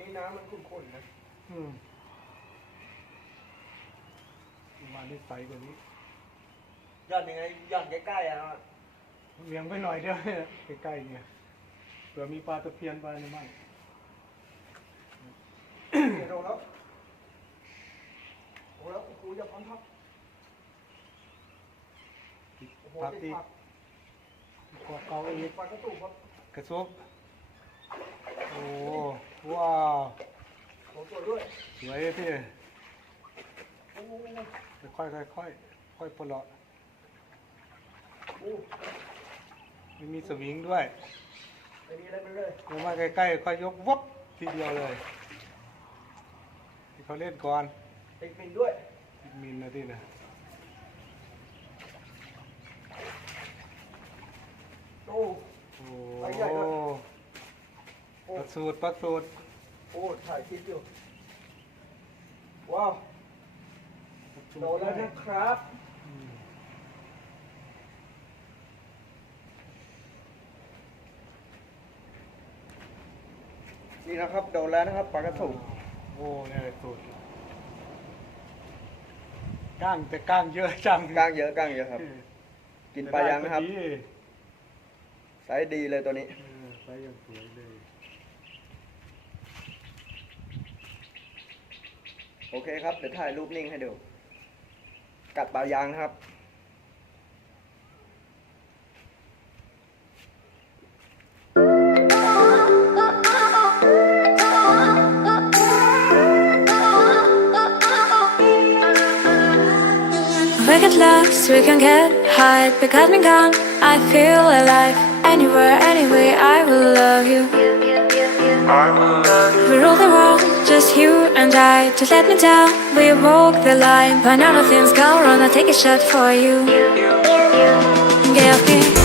นี้น้ำมันขุ่นๆนะมาได้ใสกว่านี้หย่อนยังไงหย่อนใกล้ๆอ่ะเลี้ยงไปหน่อยเดียวใกล้ๆเนี่ยเผื่อมีปลาตะเพียนไปในบ้านโดนแล้วโอ้แล้วกูจะพันทับพักอีกกอดเกาอีก ปลากระตุกครับ กระซุบโอ้ว้าว ขอตัวด้วย สวยพี่ค่อยค่อยปลดไม่มีสวิงด้วยไม่มีอะไรไปเลย เดี๋ยวมาใกล้ๆค่อยยกวับทีเดียวเลยที่เขาเล่นก่อนติดมินด้วยติดมินนะที่นะโอ้ไปใหญ่ด้วยปักสูตรโอ้ถ่ายคลิปอยู่ว้าวโดนแล้วนะครับนี่นะครับโดนแล้วนะครับปลากระสุนโอ้เนี่ยสุดก้างแต่ก้างเยอะจังก้างเยอะครับกินปลายางนะครับไซส์ดีเลยตัวนี้ไซส์ยังสวยเลยโอเคครับเดี๋ยวถ่ายรูปนิ่งให้ดูกัดปลายางนะครับWe get lost, we can get high because we're gone. I feel alive. Anywhere, anyway, I will love you. We rule the world, just you and I. Just let me down, we walk the line. When all of things go wrong, I'll take a shot for you. Give me